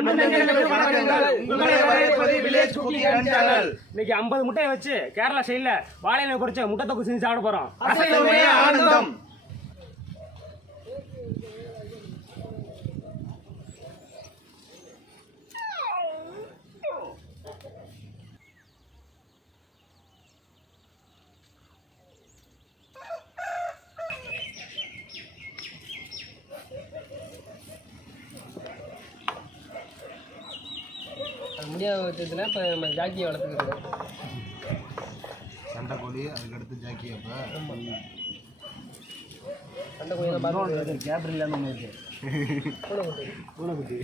இன்னைக்கு 50 முட்டையை வச்சு கேரளா ஸ்டைல்ல வாழையில பொரிச்ச முட்டை தொக்கு செஞ்சு சாப்பிட போறோம். ஆனந்தம். முடியாத பட்சத்தில் இப்போ நம்ம ஜாக்கியை வளர்த்துக்கிறது. சண்டை கோழி அதுக்கடுத்து ஜாக்கி. அப்போ சண்டை கோழி பார்த்து கேப்ரி இல்லாமல் ஒன்று இருக்கு. பூனைக்குட்டி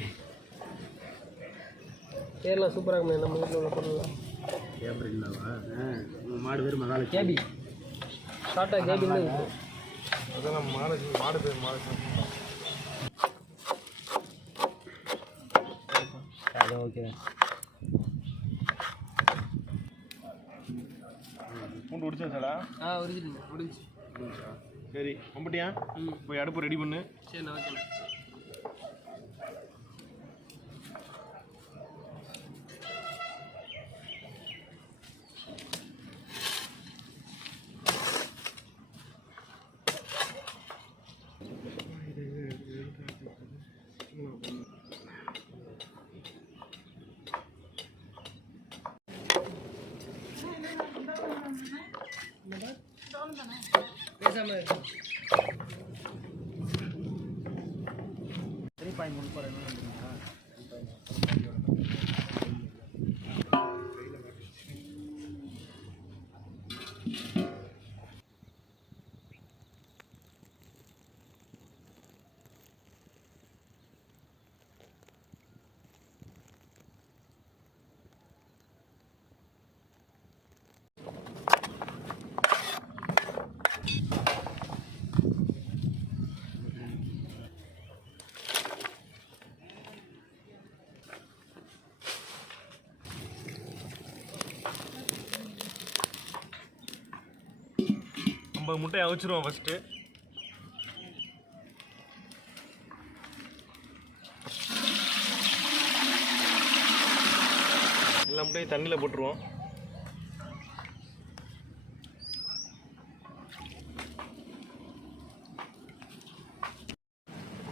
கேரளா சூப்பராக இருக்கும். நம்ம வீட்டில் உள்ள பொருள்லாம் கேப்ரி இல்லாமா மாடு பேர் மகாலட்சுமி. கேபி ஷார்ட்டாக கேபின்னு இருக்கும். அதெல்லாம் மாடு பேர் மாடு. அது ஓகே. பூண்டு உடிச்சா சாடா? முடிஞ்சு. சரி கும்பிட்டியா? போய் அடுப்பு ரெடி பண்ணு. சரி நான் ஓகே. பேசாம 3.14 முட்டையை அவிச்சிருவோம் ஃபஸ்ட்டு. எல்லா முட்டையும் தண்ணியில் போட்டுருவோம்.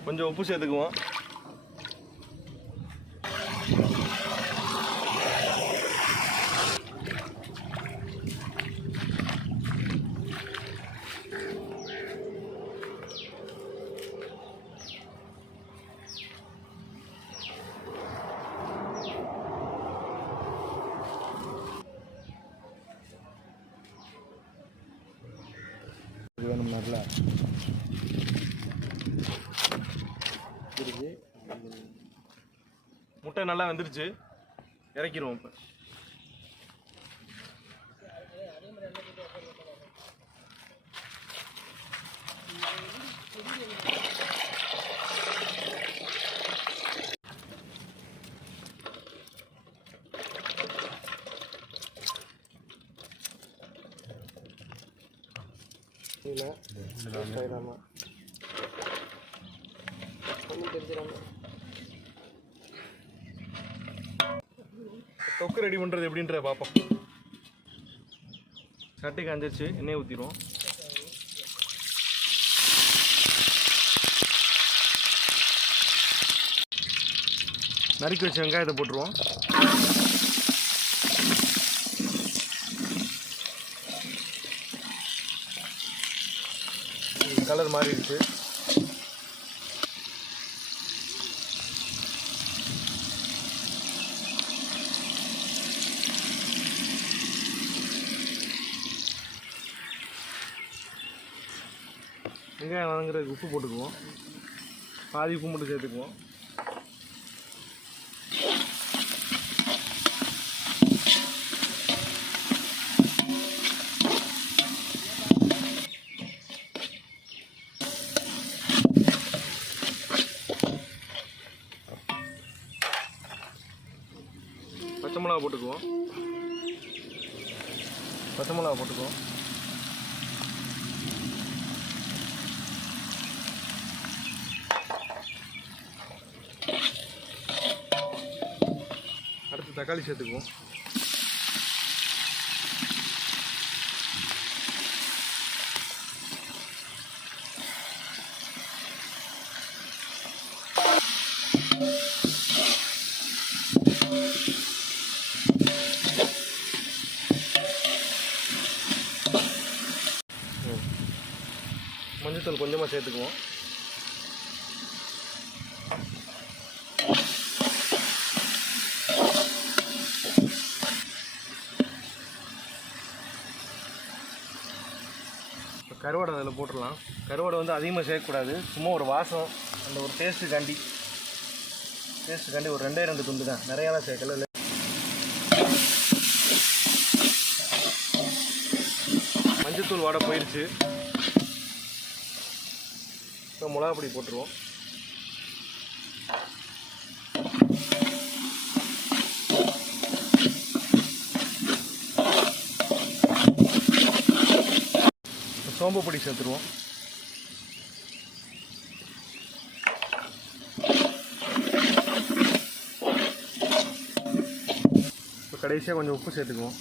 கொஞ்சம் உப்பு சேர்த்துக்குவோம். வேணும்னால முட்டை நல்லா வெந்துருச்சு. இறக்கிடுவோம். இப்போ தொக்கு ரெடி பண்ணுறது எப்படின்ற பார்ப்போம். சட்டி காஞ்சிருச்சு. எண்ணெய் ஊற்றிடுவோம். நறுக்கி வச்ச வெங்காயத்தை போட்டுருவோம். கலர் மாறிடுச்சு. வெங்காயம் வதங்குறதுக்கு உப்பு போட்டுக்குவோம். பாதி உப்பு மட்டும் சேர்த்துக்குவோம். பச்சை மிளகா போட்டுக்குவோம். தக்காளி சேர்த்துக்குவோம். மஞ்சத்தூள் கொஞ்சமாக சேர்த்துக்குவோம். கருவாடை அதில் போட்டுடலாம். கருவாடை வந்து அதிகமாக சேர்க்கக்கூடாது, சும்மா ஒரு வாசம், அந்த ஒரு டேஸ்ட்டுக்காண்டி ஒரு 2 துண்டு தான், நிறையாலாம் சேர்க்கல. மஞ்சத்தூள் வாடை போயிடுச்சு. இப்போ மிளகா பொடி போட்டுருவோம். சோம்பு பொடி சேர்த்துருவோம். இப்போ கடைசியாக கொஞ்சம் உப்பு சேர்த்துக்குவோம்.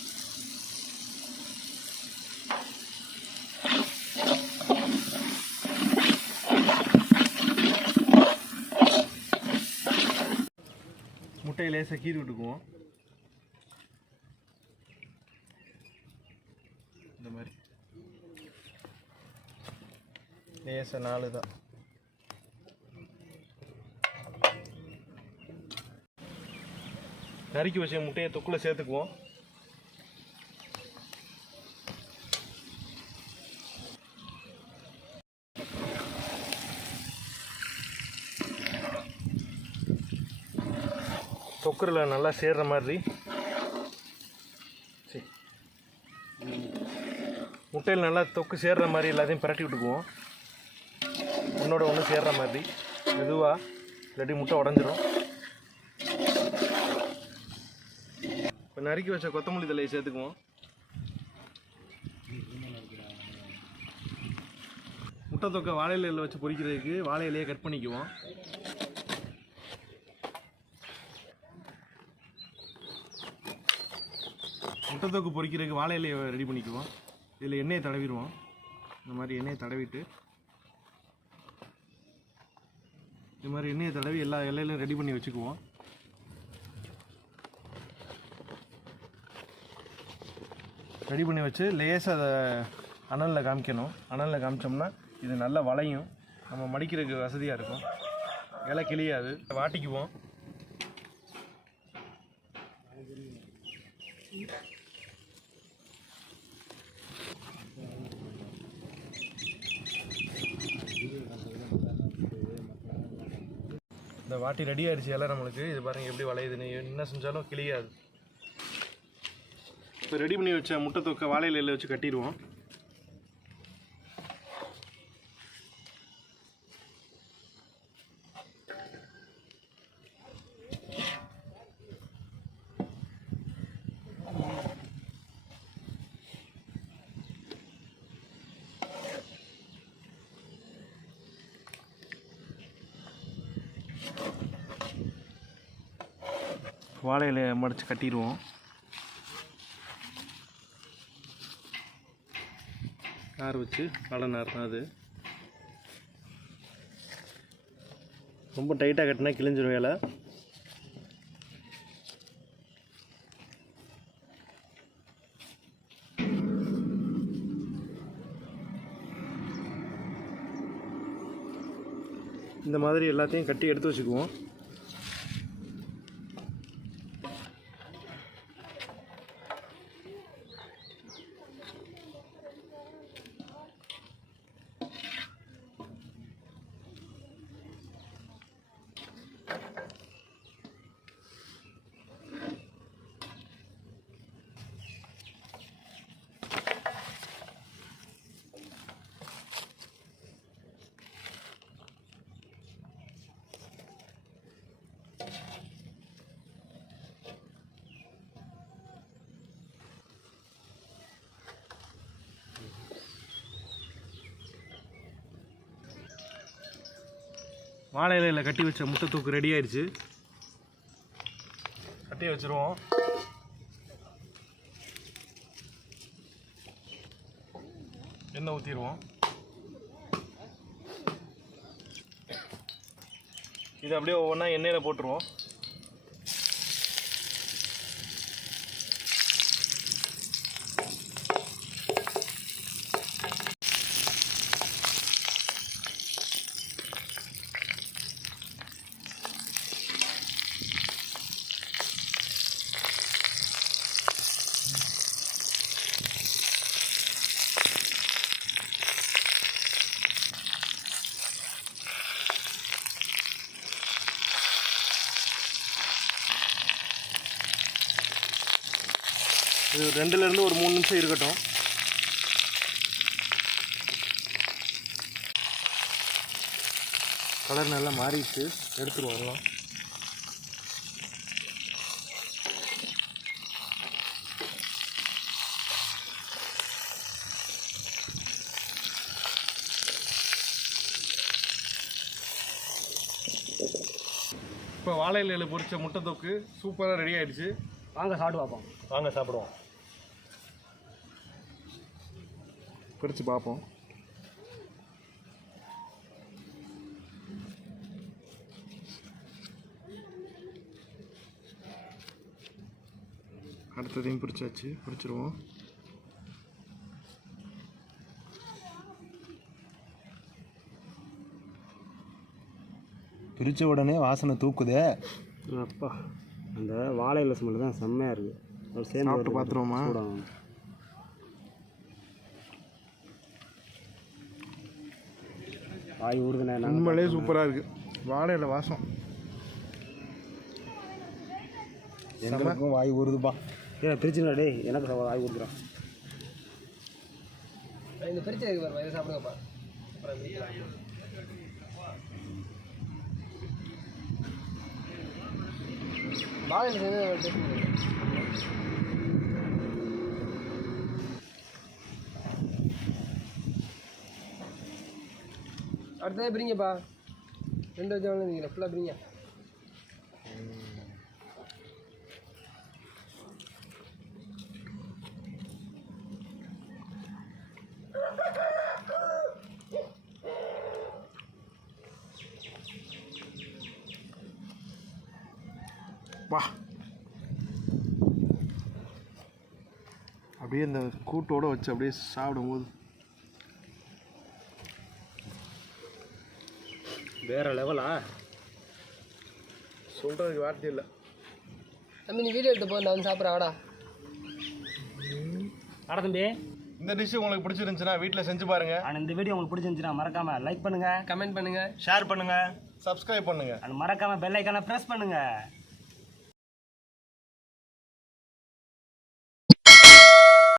முட்டையை லேசாக கீறி விட்டுக்குவோம். இந்த மாதிரி லேசாக 4 தான். நறுக்கி வச்ச முட்டையை தொக்குல சேர்த்துக்குவோம். தொக்குரில் நல்லா சேர்ற மாதிரி முட்டையில் நல்லா தொக்கு சேர்ற மாதிரி எல்லாத்தையும் பிரட்டி விட்டுக்குவோம். ஒன்றோட ஒன்று சேர்ற மாதிரி மெதுவாக, இல்லாட்டி முட்டை உடஞ்சிரும். இப்போ நறுக்கி வச்ச கொத்தமல்லி தழையை சேர்த்துக்குவோம். முட்டை தொக்கை வாழை இலையில் வச்சு பொரிக்கிறதுக்கு வாழை இலையை கட் பண்ணிக்குவோம். முட்டை தொக்கு பொரிக்கிறதுக்கு வாழை இலையை ரெடி பண்ணிக்குவோம். இதில் எண்ணெயை தடவிடுவோம். இந்த மாதிரி எண்ணெயை தடவிட்டு எல்லா இலையிலும் ரெடி பண்ணி வச்சுக்குவோம். ரெடி பண்ணி வச்சு லேசாக அதை அனலில் காமிக்கணும். அனலில் காமிச்சோம்னா இது நல்லா வளையும், நம்ம மடிக்கிறதுக்கு வசதியாக இருக்கும், இலை கிளியாது. வாட்டிக்குவோம். இந்த வாட்டி ரெடி ஆகிடுச்சு எல்லாம் நம்மளுக்கு. இது பாருங்கள் எப்படி வளையுதுன்னு, என்ன செஞ்சாலும் கிளியாது. இப்போ ரெடி பண்ணி வச்ச முட்டை தொக்கை வாழை இலையில் வச்சு கட்டிடுவோம். வாழை இலையை மடித்து கட்டிடுவோம். நார் வச்சு வாழை நார் தான் அது. ரொம்ப டைட்டாக கட்டினா கிழிஞ்சிரும் இலை. இந்த மாதிரி எல்லாத்தையும் கட்டி எடுத்து வச்சுக்குவோம். வாழை இலையில் கட்டி வச்ச முட்டை தூக்கு ரெடி ஆயிடுச்சு. கட்டி சட்டியை வச்சுருவோம். எண்ணெய் ஊற்றிடுவோம். இது அப்படியே ஒவ்வொன்றா எண்ணெயில் போட்டுருவோம். இது 2லேருந்து ஒரு 3 நிமிஷம் இருக்கட்டும். கலர் நல்லா மாறிடுச்சு, எடுத்துருவோம் எல்லாம். இப்போ வாழை இலையில் பொரிச்ச முட்டை தொக்கு சூப்பராக ரெடி ஆகிடுச்சு. வாங்க சாப்பிட்டு பார்ப்போம். வாங்க சாப்பிடுவோம். பிரித்து பார்ப்போம். அடுத்ததையும் பிரிச்சாச்சு, பிரிச்சிருவோம். பிரித்த உடனே வாசனை தூக்குதே. அப்பா, அந்த வாழையில ஸ்மெல் தான் செம்மையாக இருக்குது. ஒரு சாப்பிட்டு பார்த்துருவோமா? வாய் ஊறுதுண்ணே. உண்மையிலே சூப்பராக இருக்குது. வாழையில வாசம் எனக்கும் வாய் ஊறுதுப்பா. பிரிச்சுங்களா டே, எனக்கு வாய் ஊறுதுறான். இந்த பிரிச்சு இருக்கு பாருப்பா, இதை சாப்பிடுங்கப்பா. அப்புறம் பிரிக்கலாம். வாழையில் சேர்ந்து டேஸ்ட் பண்ணுங்க. அடுத்தது பிரிங்கப்பா. 2 வச்சு வாங்க, ஃபுல்லாக பிரிங்க. வா, அப்படியே இந்த கூட்டோடு வச்சு அப்படியே சாப்பிடும்போது வேற லெவலா, சொல்கிறதுக்கு வார்த்தை இல்லை. தம்பி, நீ வீடியோ எடுத்து போ, நான் வந்து சாப்பிட்றேன். வாடா. ஆடா தம்பி, இந்த டிஷ் உங்களுக்கு பிடிச்சிருந்துச்சுன்னா வீட்டில் செஞ்சு பாருங்க. ஆனால் இந்த வீடியோ உங்களுக்கு பிடிச்சிருந்துச்சுன்னா மறக்காம லைக் பண்ணுங்க, கமெண்ட் பண்ணுங்கள், ஷேர் பண்ணுங்க, சப்ஸ்கிரைப் பண்ணுங்க. அது மறக்காம பெல் ஐக்கானை ப்ரெஸ் பண்ணுங்க.